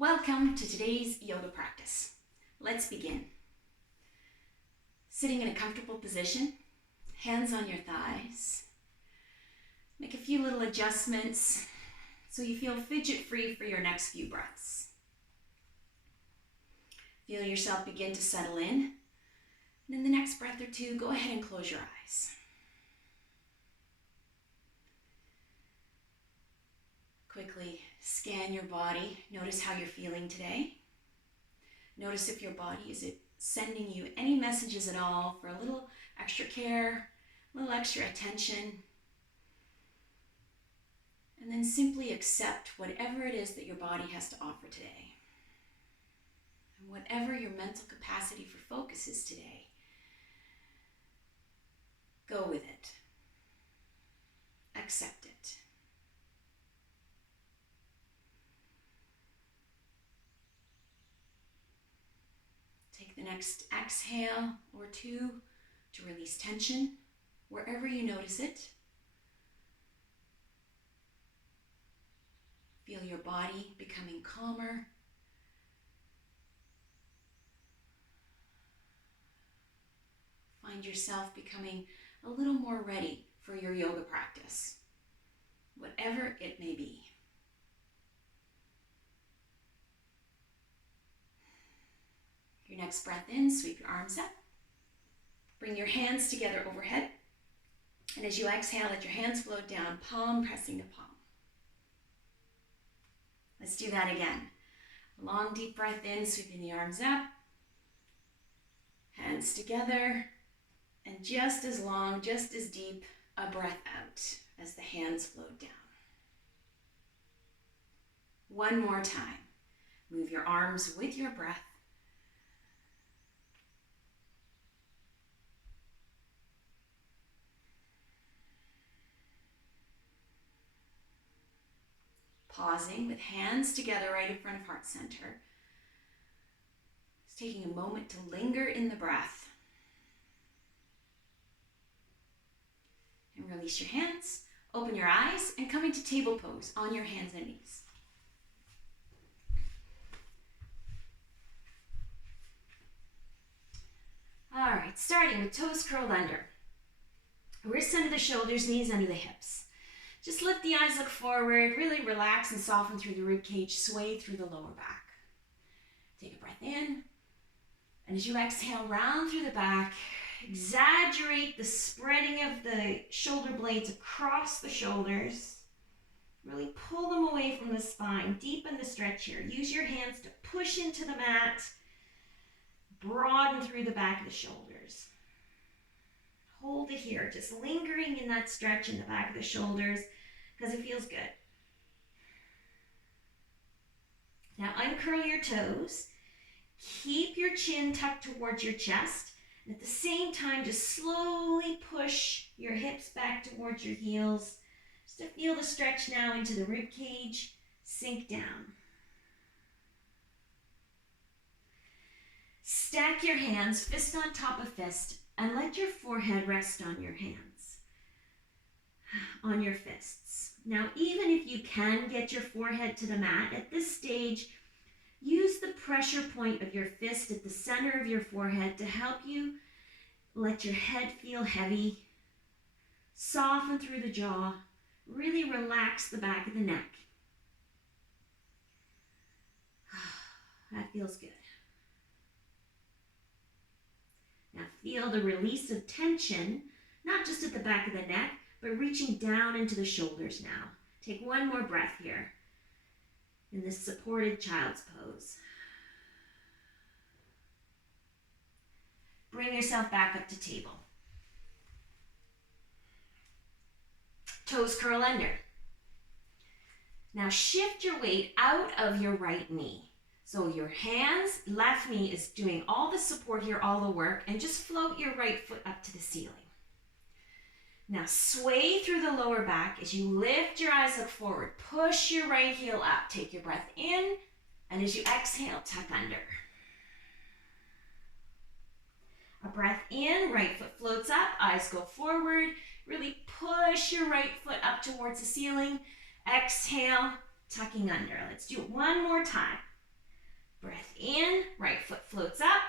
Welcome to today's yoga practice. Let's begin. Sitting in a comfortable position, hands on your thighs. Make a few little adjustments so you feel fidget-free for your next few breaths. Feel yourself begin to settle in. And in the next breath or two, go ahead and close your eyes. Quickly scan your body. Notice how you're feeling today. Notice if your body is sending you any messages at all for a little extra care, a little extra attention. And then simply accept whatever it is that your body has to offer today. And whatever your mental capacity for focus is today, go with it. Accept it. Take the next exhale or two to release tension wherever you notice it. Feel your body becoming calmer. Find yourself becoming a little more ready for your yoga practice, whatever it may be. Your next breath in, sweep your arms up. Bring your hands together overhead. And as you exhale, let your hands float down, palm pressing to palm. Let's do that again. A long, deep breath in, sweeping the arms up. Hands together. And just as long, just as deep, a breath out as the hands float down. One more time. Move your arms with your breath. Pausing with hands together right in front of heart center. Just taking a moment to linger in the breath. And release your hands, open your eyes, and come into table pose on your hands and knees. All right, starting with toes curled under. Wrists under the shoulders, knees under the hips. Just lift the eyes, look forward, really relax and soften through the rib cage, sway through the lower back. Take a breath in, and as you exhale, round through the back, exaggerate the spreading of the shoulder blades across the shoulders. Really pull them away from the spine, deepen the stretch here. Use your hands to push into the mat, broaden through the back of the shoulders. Hold it here, just lingering in that stretch in the back of the shoulders because it feels good. Now uncurl your toes. Keep your chin tucked towards your chest. And at the same time, just slowly push your hips back towards your heels. Just to feel the stretch now into the rib cage. Sink down. Stack your hands, fist on top of fist. And let your forehead rest on your hands, on your fists. Now, even if you can get your forehead to the mat, at this stage, use the pressure point of your fist at the center of your forehead to help you let your head feel heavy, soften through the jaw, really relax the back of the neck. That feels good. Now feel the release of tension, not just at the back of the neck, but reaching down into the shoulders now. Take one more breath here in this supported child's pose. Bring yourself back up to table. Toes curl under. Now shift your weight out of your right knee. So your hands, left knee is doing all the support here, all the work, and just float your right foot up to the ceiling. Now sway through the lower back as you lift your eyes, look forward. Push your right heel up. Take your breath in, and as you exhale, tuck under. A breath in, right foot floats up, eyes go forward. Really push your right foot up towards the ceiling. Exhale, tucking under. Let's do it one more time. Breath in, right foot floats up.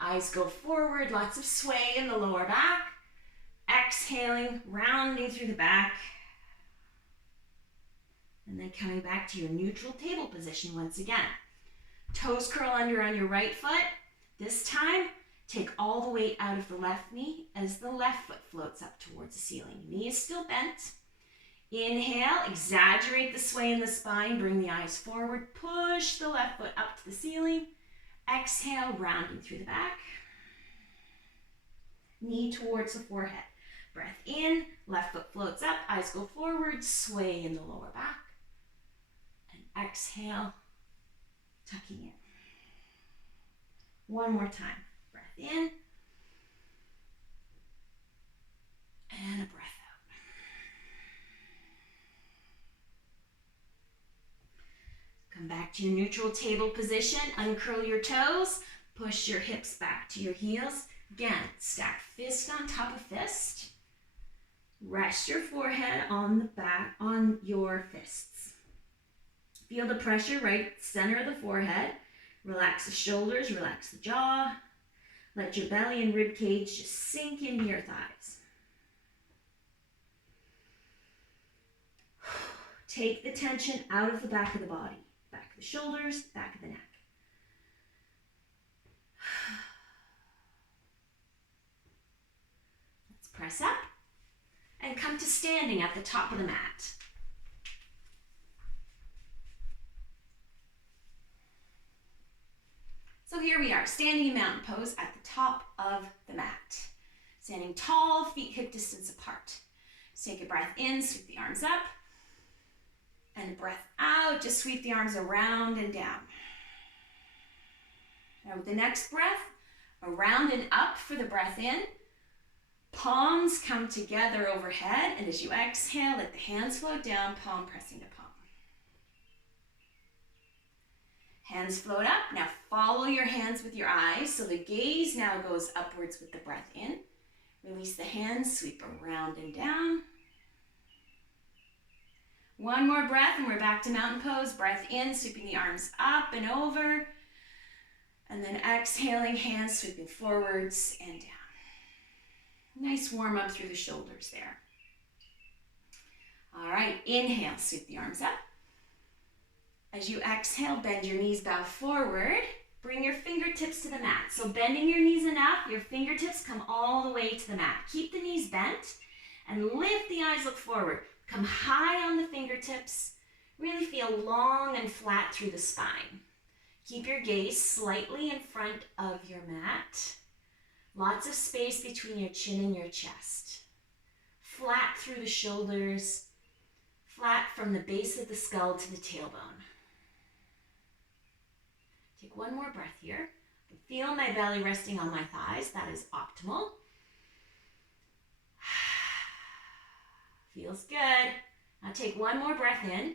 Eyes go forward, lots of sway in the lower back. Exhaling, rounding through the back. And then coming back to your neutral table position once again. Toes curl under on your right foot. This time, take all the weight out of the left knee as the left foot floats up towards the ceiling. Knee is still bent. Inhale, exaggerate the sway in the spine, bring the eyes forward, push the left foot up to the ceiling. Exhale, rounding through the back. Knee towards the forehead. Breath in, left foot floats up, eyes go forward, sway in the lower back. And exhale, tucking in. One more time. Breath in. And a breath out. Come back to your neutral table position. Uncurl your toes. Push your hips back to your heels. Again, stack fist on top of fist. Rest your forehead on the back, on your fists. Feel the pressure right center of the forehead. Relax the shoulders, relax the jaw. Let your belly and rib cage just sink into your thighs. Take the tension out of the back of the body. Back of the shoulders, back of the neck. Let's press up and come to standing at the top of the mat. So here we are, standing in mountain pose at the top of the mat. Standing tall, feet hip distance apart. So take a breath in, sweep the arms up. And a breath out, just sweep the arms around and down. Now with the next breath, around and up for the breath in. Palms come together overhead, and as you exhale, let the hands float down, palm pressing to palm. Hands float up. Now follow your hands with your eyes, so the gaze now goes upwards with the breath in. Release the hands, sweep around and down. One more breath, and we're back to mountain pose. Breath in, sweeping the arms up and over. And then exhaling, hands sweeping forwards and down. Nice warm up through the shoulders there. All right, inhale, sweep the arms up. As you exhale, bend your knees, bow forward. Bring your fingertips to the mat. So bending your knees enough, your fingertips come all the way to the mat. Keep the knees bent and lift the eyes, look forward. Come high on the fingertips. Really feel long and flat through the spine. Keep your gaze slightly in front of your mat. Lots of space between your chin and your chest. Flat through the shoulders. Flat from the base of the skull to the tailbone. Take one more breath here. Feel my belly resting on my thighs. That is optimal. Feels good. Now take one more breath in.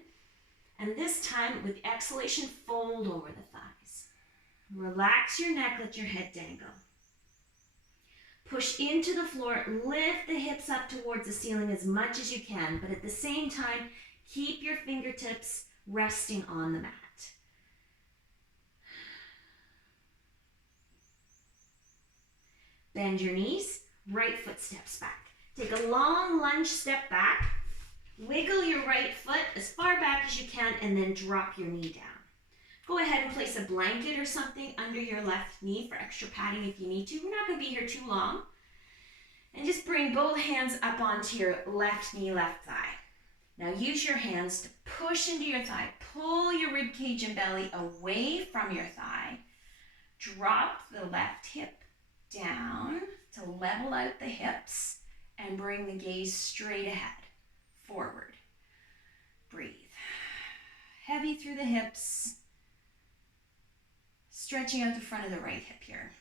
And this time, with exhalation, fold over the thighs. Relax your neck, let your head dangle. Push into the floor, lift the hips up towards the ceiling as much as you can, but at the same time, keep your fingertips resting on the mat. Bend your knees, right foot steps back. Take a long lunge step back. Wiggle your right foot as far back as you can and then drop your knee down. Go ahead and place a blanket or something under your left knee for extra padding if you need to. We're not going to be here too long. And just bring both hands up onto your left knee, left thigh. Now use your hands to push into your thigh. Pull your rib cage and belly away from your thigh. Drop the left hip down to level out the hips and bring the gaze straight ahead, forward. Breathe. Heavy through the hips. Stretching out the front of the right hip here.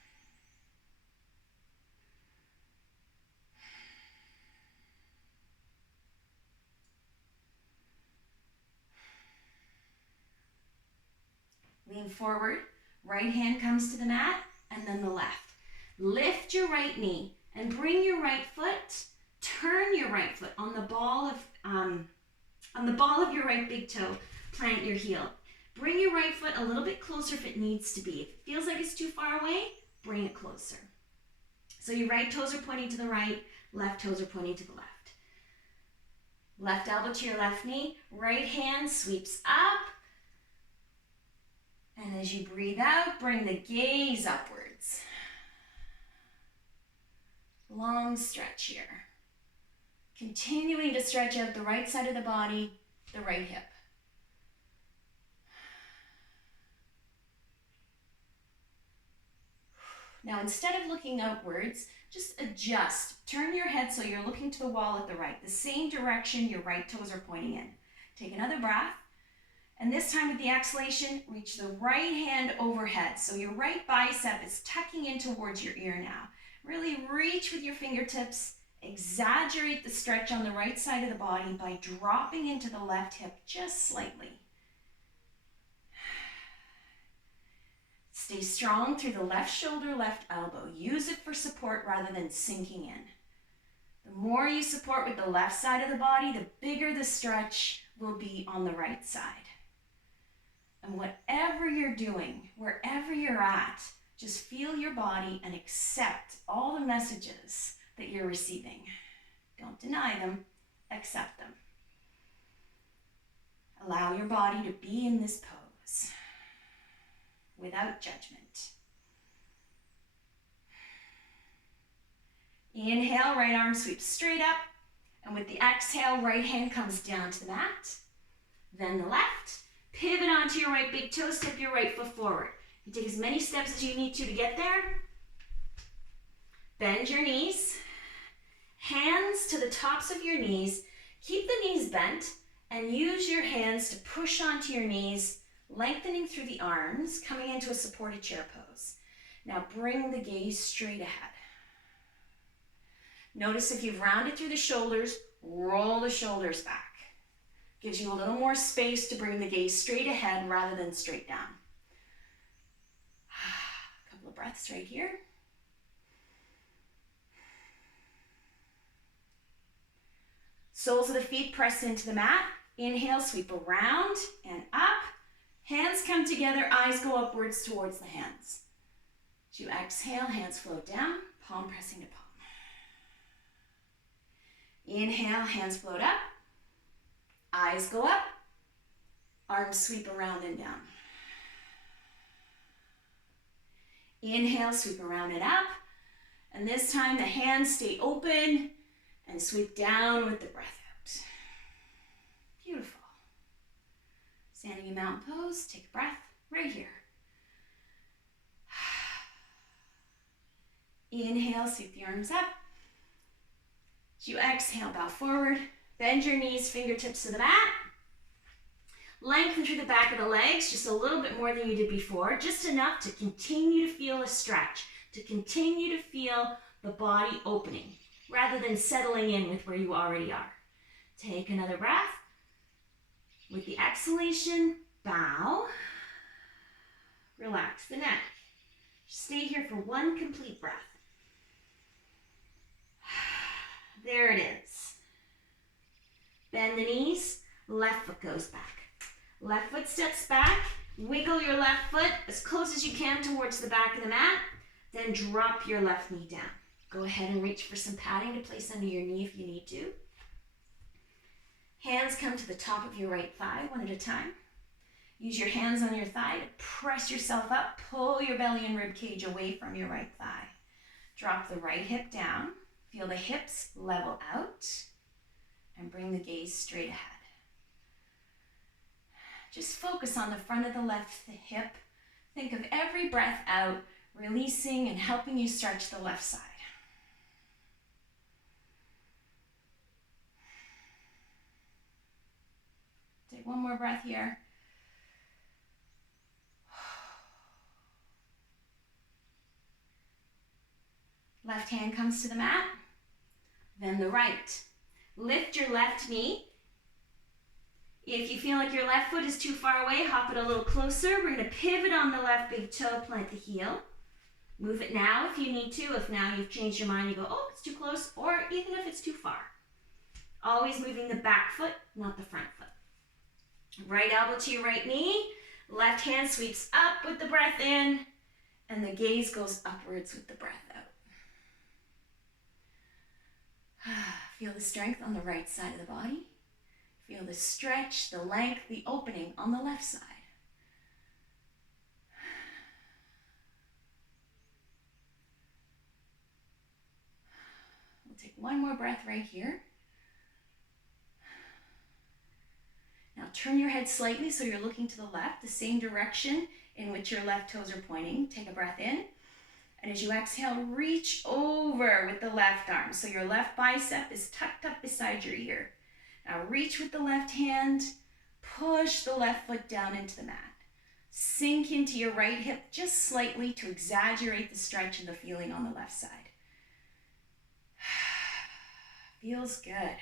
Lean forward, right hand comes to the mat, and then the left. Lift your right knee and bring your right foot, turn your right foot on the ball of your right big toe, plant your heel. Bring your right foot a little bit closer if it needs to be. If it feels like it's too far away, bring it closer. So your right toes are pointing to the right, left toes are pointing to the left. Left elbow to your left knee, right hand sweeps up. And as you breathe out, bring the gaze upwards. Long stretch here. Continuing to stretch out the right side of the body, the right hip. Now instead of looking outwards, just adjust. Turn your head so you're looking to the wall at the right, the same direction your right toes are pointing in. Take another breath. And this time with the exhalation, reach the right hand overhead. So your right bicep is tucking in towards your ear now. Really reach with your fingertips. Exaggerate the stretch on the right side of the body by dropping into the left hip just slightly. Stay strong through the left shoulder, left elbow. Use it for support rather than sinking in. The more you support with the left side of the body, the bigger the stretch will be on the right side. And whatever you're doing, wherever you're at, just feel your body and accept all the messages that you're receiving. Don't deny them, accept them. Allow your body to be in this pose without judgment. Inhale, right arm sweeps straight up. And with the exhale, right hand comes down to the mat. Then the left. Pivot onto your right big toe, step your right foot forward. You take as many steps as you need to get there. Bend your knees. Hands to the tops of your knees. Keep the knees bent and use your hands to push onto your knees, lengthening through the arms, coming into a supported chair pose. Now bring the gaze straight ahead. Notice if you've rounded through the shoulders, roll the shoulders back. Gives you a little more space to bring the gaze straight ahead rather than straight down. A couple of breaths right here. Soles of the feet press into the mat. Inhale, sweep around and up. Hands come together, eyes go upwards towards the hands. As you exhale, hands float down, palm pressing to palm. Inhale, hands float up. Eyes go up, arms sweep around and down. Inhale, sweep around and up. And this time the hands stay open and sweep down with the breath out. Beautiful. Standing in mountain pose, take a breath right here. Inhale, sweep the arms up. As you exhale, bow forward. Bend your knees, fingertips to the mat. Lengthen through the back of the legs, just a little bit more than you did before, just enough to continue to feel a stretch, to continue to feel the body opening, rather than settling in with where you already are. Take another breath. With the exhalation, bow. Relax the neck. Stay here for one complete breath. There it is. Bend the knees, left foot goes back. Left foot steps back, wiggle your left foot as close as you can towards the back of the mat, then drop your left knee down. Go ahead and reach for some padding to place under your knee if you need to. Hands come to the top of your right thigh, one at a time. Use your hands on your thigh to press yourself up, pull your belly and rib cage away from your right thigh. Drop the right hip down, feel the hips level out. And bring the gaze straight ahead. Just focus on the front of the left hip. Think of every breath out, releasing and helping you stretch the left side. Take one more breath here. Left hand comes to the mat, then the right. Lift your left knee. If you feel like your left foot is too far away, hop it a little closer. We're going to pivot on the left big toe, plant the heel. Move it now if you need to. If now you've changed your mind, you go, oh, it's too close, or even if it's too far. Always moving the back foot, not the front foot. Right elbow to your right knee. Left hand sweeps up with the breath in, and the gaze goes upwards with the breath out. Feel the strength on the right side of the body. Feel the stretch, the length, the opening on the left side. We'll take one more breath right here. Now turn your head slightly so you're looking to the left, the same direction in which your left toes are pointing. Take a breath in. And as you exhale, reach over with the left arm. So your left bicep is tucked up beside your ear. Now reach with the left hand, push the left foot down into the mat. Sink into your right hip just slightly to exaggerate the stretch and the feeling on the left side. Feels good.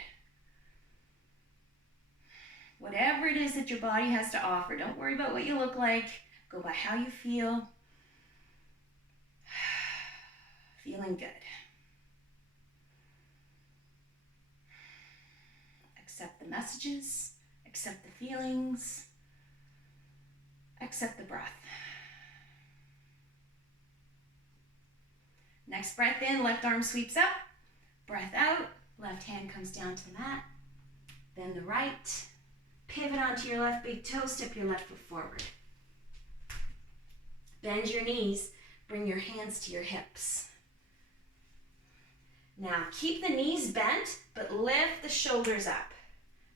Whatever it is that your body has to offer, don't worry about what you look like. Go by how you feel. Feeling good. Accept the messages, accept the feelings, accept the breath. Next breath in, left arm sweeps up. Breath out, left hand comes down to the mat. Bend the right. Pivot onto your left big toe, step your left foot forward. Bend your knees, bring your hands to your hips. Now keep the knees bent, but lift the shoulders up.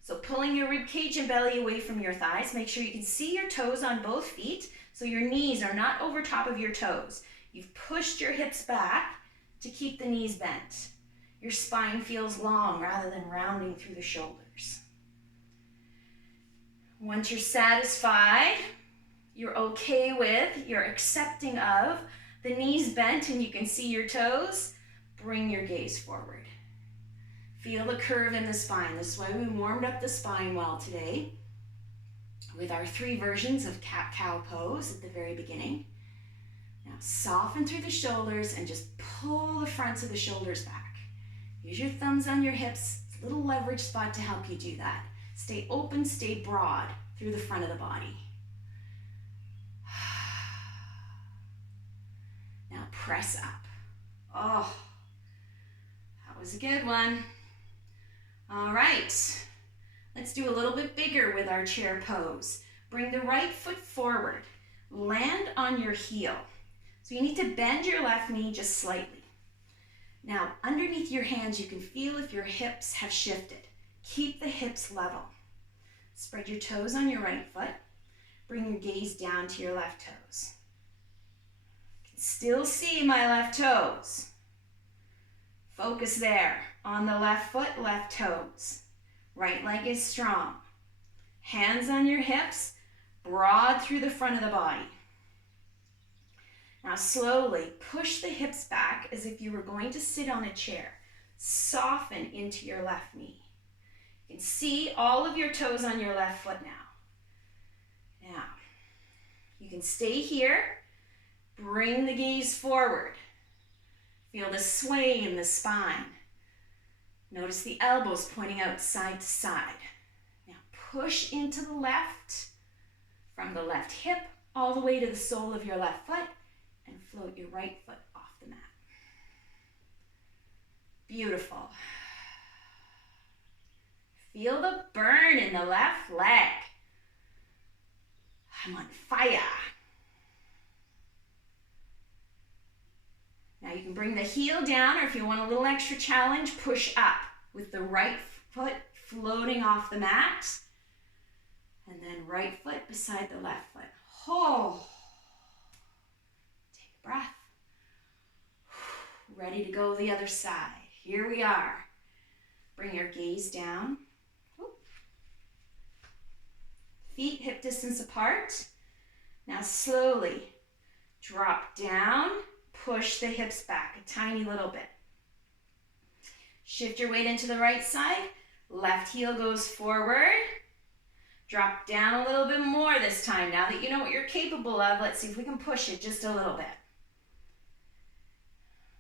So pulling your rib cage and belly away from your thighs, make sure you can see your toes on both feet, so your knees are not over top of your toes. You've pushed your hips back to keep the knees bent. Your spine feels long rather than rounding through the shoulders. Once you're satisfied, you're okay with, you're accepting of the knees bent and you can see your toes, bring your gaze forward. Feel the curve in the spine. This is why we warmed up the spine well today with our 3 versions of cat-cow pose at the very beginning. Now soften through the shoulders and just pull the fronts of the shoulders back. Use your thumbs on your hips. It's a little leverage spot to help you do that. Stay open, stay broad through the front of the body. Now press up. Oh, that was a good one. All right, let's do a little bit bigger with our chair pose. Bring the right foot forward. Land on your heel. So you need to bend your left knee just slightly. Now, underneath your hands, you can feel if your hips have shifted. Keep the hips level. Spread your toes on your right foot. Bring your gaze down to your left toes. You can still see my left toes. Focus there on the left foot, left toes. Right leg is strong. Hands on your hips, broad through the front of the body. Now slowly push the hips back as if you were going to sit on a chair. Soften into your left knee. You can see all of your toes on your left foot now. Now, you can stay here. Bring the gaze forward. Feel the sway in the spine. Notice the elbows pointing out side to side. Now push into the left, from the left hip all the way to the sole of your left foot, and float your right foot off the mat. Beautiful. Feel the burn in the left leg. I'm on fire. Now you can bring the heel down, or if you want a little extra challenge, push up with the right foot floating off the mat. And then right foot beside the left foot. Oh. Take a breath. Ready to go the other side. Here we are. Bring your gaze down. Feet hip distance apart. Now slowly drop down. Push the hips back a tiny little bit. Shift your weight into the right side. Left heel goes forward. Drop down a little bit more this time. Now that you know what you're capable of, let's see if we can push it just a little bit.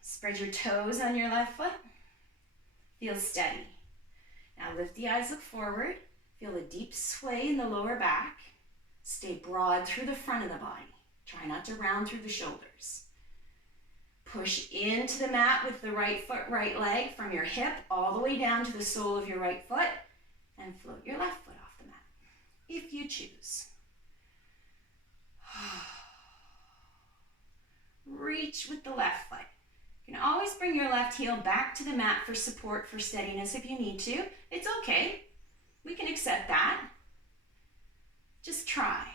Spread your toes on your left foot. Feel steady. Now lift the eyes, look forward. Feel a deep sway in the lower back. Stay broad through the front of the body. Try not to round through the shoulders. Push into the mat with the right foot, right leg from your hip all the way down to the sole of your right foot, and float your left foot off the mat, if you choose. Reach with the left foot. You can always bring your left heel back to the mat for support, for steadiness if you need to. It's okay. We can accept that. Just try.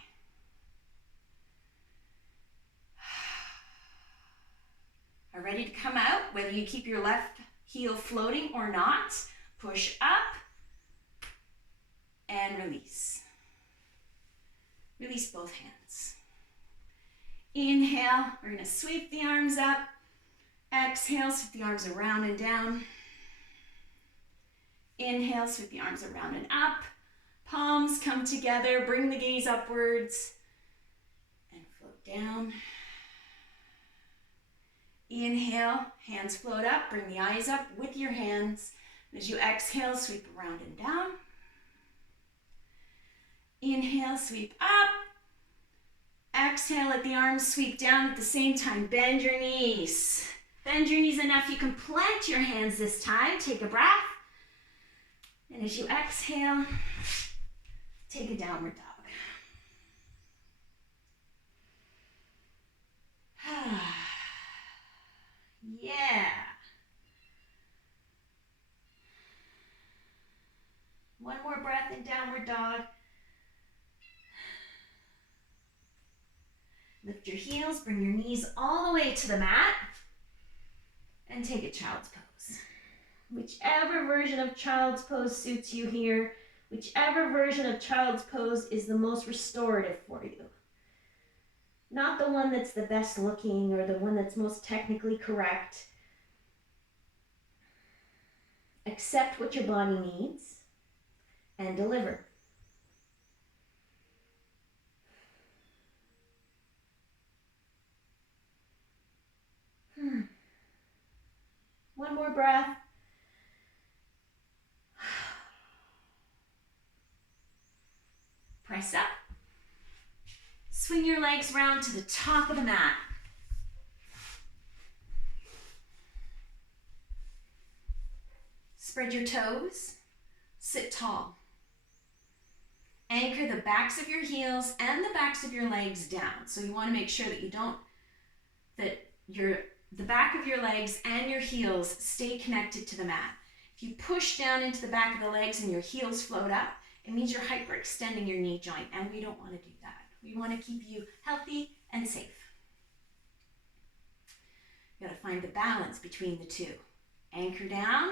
Are ready to come out? Whether you keep your left heel floating or not, push up and release. Release both hands. Inhale, we're going to sweep the arms up. Exhale, sweep the arms around and down. Inhale, sweep the arms around and up. Palms come together, bring the gaze upwards and float down. Inhale, hands float up, bring the eyes up with your hands. As you exhale, sweep around and down. Inhale, sweep up. Exhale, let the arms sweep down at the same time. Bend your knees. Bend your knees enough you can plant your hands this time. Take a breath. And as you exhale, take a downward dog. Yeah. One more breath in downward dog. Lift your heels, bring your knees all the way to the mat, and take a child's pose. Whichever version of child's pose suits you here, whichever version of child's pose is the most restorative for you. Not the one that's the best looking or the one that's most technically correct. Accept what your body needs and deliver. One more breath. Press up. Swing your legs round to the top of the mat. Spread your toes. Sit tall. Anchor the backs of your heels and the backs of your legs down. So you want to make sure that the back of your legs and your heels stay connected to the mat. If you push down into the back of the legs and your heels float up, it means you're hyperextending your knee joint, and we don't want to do that. We want to keep you healthy and safe. You got to find the balance between the two. Anchor down,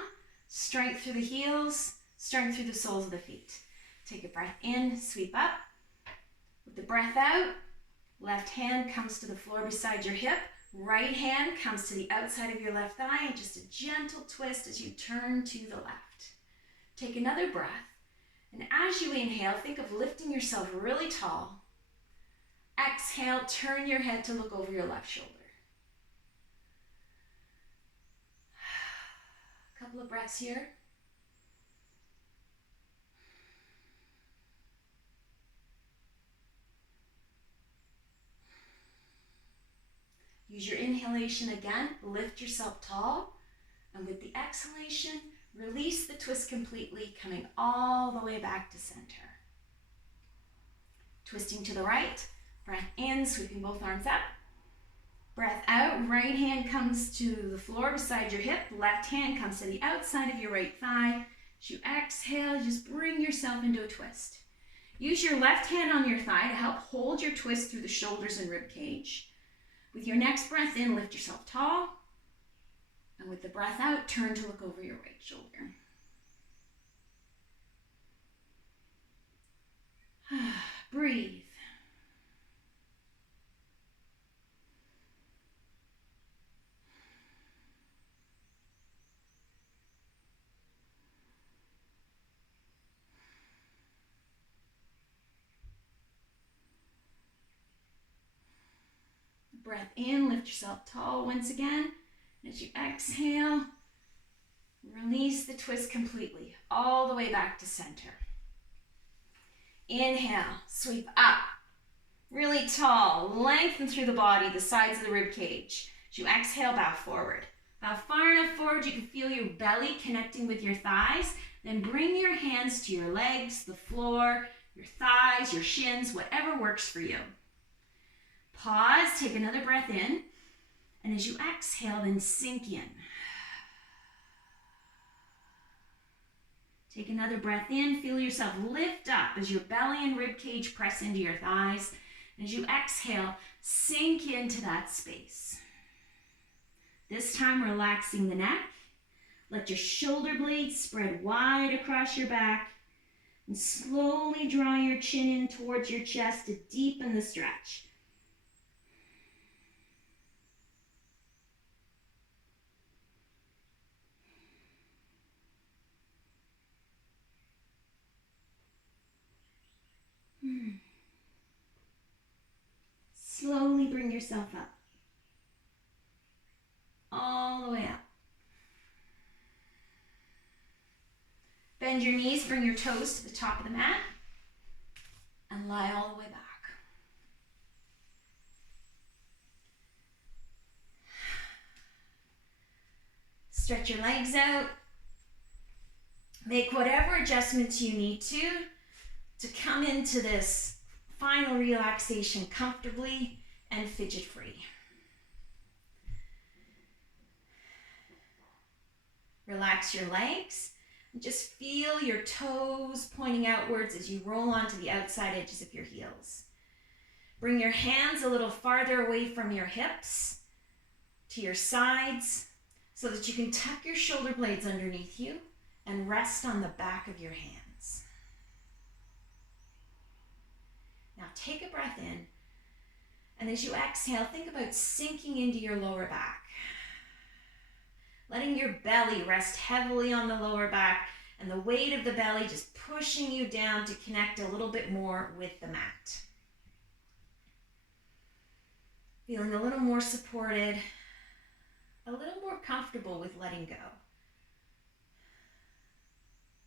strength through the heels, strength through the soles of the feet. Take a breath in, sweep up. With the breath out, left hand comes to the floor beside your hip. Right hand comes to the outside of your left thigh, and just a gentle twist as you turn to the left. Take another breath, and as you inhale, think of lifting yourself really tall. Exhale, turn your head to look over your left shoulder. A couple of breaths here. Use your inhalation again, lift yourself tall, and with the exhalation, release the twist completely, coming all the way back to center. Twisting to the right, breath in, sweeping both arms up. Breath out, right hand comes to the floor beside your hip, left hand comes to the outside of your right thigh. As you exhale, just bring yourself into a twist. Use your left hand on your thigh to help hold your twist through the shoulders and rib cage. With your next breath in, lift yourself tall. And with the breath out, turn to look over your right shoulder. Breathe. Breath in, lift yourself tall once again. As you exhale, release the twist completely, all the way back to center. Inhale, sweep up. Really tall, lengthen through the body, the sides of the rib cage. As you exhale, bow forward. Bow far enough forward you can feel your belly connecting with your thighs. Then bring your hands to your legs, the floor, your thighs, your shins, whatever works for you. Pause, take another breath in, and as you exhale, then sink in. Take another breath in, feel yourself lift up as your belly and rib cage press into your thighs. And as you exhale, sink into that space. This time, relaxing the neck. Let your shoulder blades spread wide across your back. And slowly draw your chin in towards your chest to deepen the stretch. Slowly bring yourself up. All the way up. Bend your knees, bring your toes to the top of the mat, and lie all the way back. Stretch your legs out. Make whatever adjustments you need to come into this final relaxation comfortably and fidget-free. Relax your legs. Just feel your toes pointing outwards as you roll onto the outside edges of your heels. Bring your hands a little farther away from your hips to your sides so that you can tuck your shoulder blades underneath you and rest on the back of your hands. Now take a breath in, and as you exhale, think about sinking into your lower back. Letting your belly rest heavily on the lower back and the weight of the belly just pushing you down to connect a little bit more with the mat. Feeling a little more supported, a little more comfortable with letting go.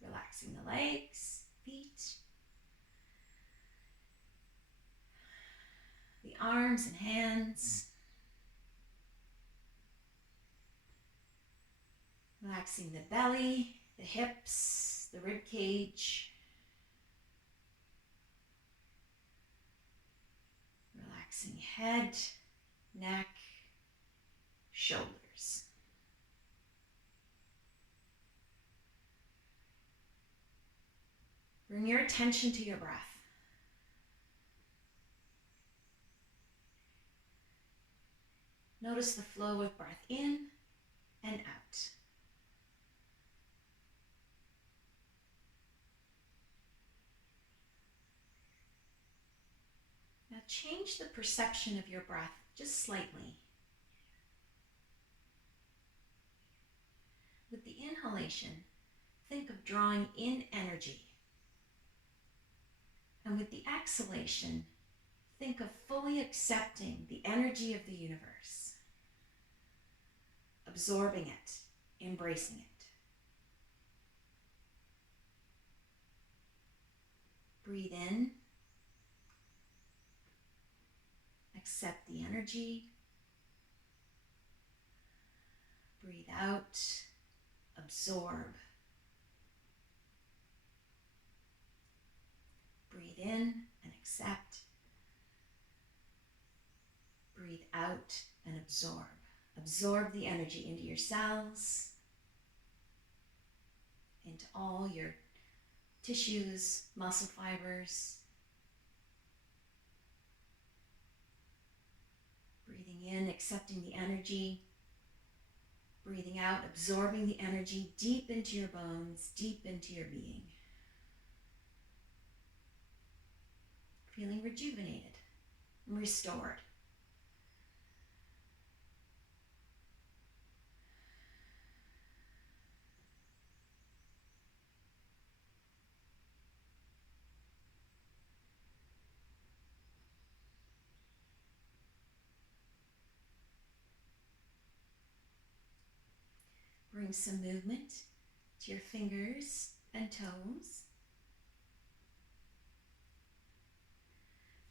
Relaxing the legs, feet, the arms and hands. Relaxing the belly, the hips, the rib cage. Relaxing head, neck, shoulders. Bring your attention to your breath. Notice the flow of breath in and out. Now change the perception of your breath just slightly. With the inhalation, think of drawing in energy. And with the exhalation, think of fully accepting the energy of the universe, absorbing it, embracing it. Breathe in, accept the energy. Breathe out, absorb. Breathe in and accept. Breathe out and absorb. Absorb the energy into your cells, into all your tissues, muscle fibers. Breathing in, accepting the energy. Breathing out, absorbing the energy deep into your bones, deep into your being. Feeling rejuvenated and restored. Bring some movement to your fingers and toes.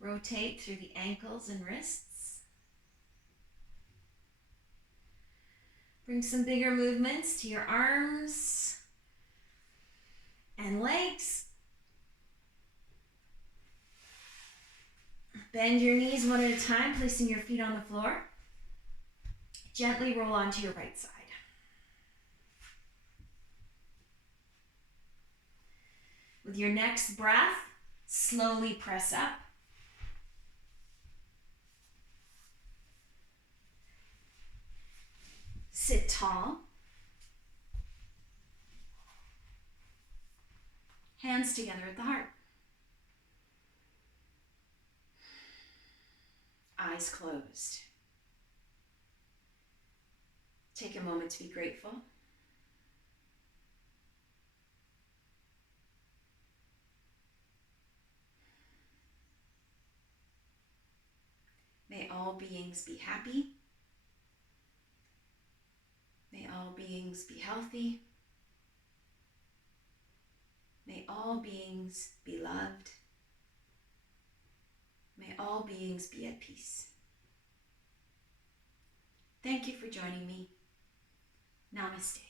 Rotate through the ankles and wrists. Bring some bigger movements to your arms and legs. Bend your knees one at a time, placing your feet on the floor. Gently roll onto your right side. With your next breath, slowly press up. Sit tall. Hands together at the heart. Eyes closed. Take a moment to be grateful. May all beings be happy. May all beings be healthy. May all beings be loved. May all beings be at peace. Thank you for joining me. Namaste.